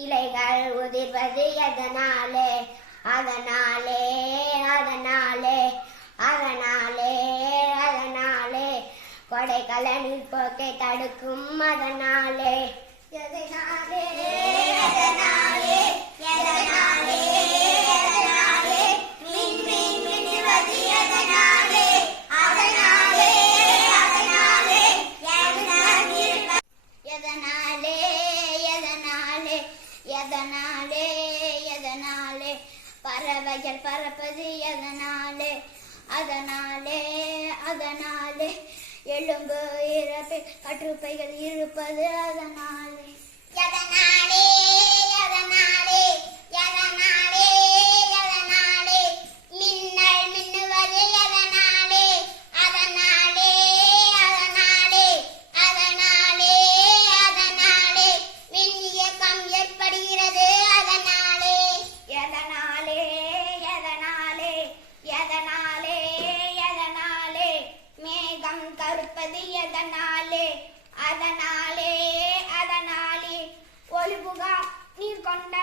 இலைகள் உதிர்வது எதனாலே அதனாலே அதனாலே அதனாலே அதனாலே கொடைக்கலனில் போக்கை தடுக்கும் அதனாலே எதனாலே எதனாலே எதனாலே எதனாலே மின்மின் மின்னுவது எதனாலே அதனாலே அதனாலே எதனாலே எதனாலே எதனாலே எதனாலே பறவைகள் பறப்பது எதனாலே அதனாலே அதனாலே எலும்பு இறப்பு கற்றுப்பைகள் இருப்பது அதனாலே எதனாலே எதனாலே எதனாலே எதனாலே மின்னல் மின்னுவது எதனாலே அதனாலே அதனாலே அதனாலே அதனாலே மின் இயக்கம் ஏற்படுகிறது அதனாலே எதனாலே எதனாலே எதனாலே எதனாலே மேகம் கருப்பது எதனாலே அதனாலே அதனாலே ஒளிபுகா நீர் கொண்ட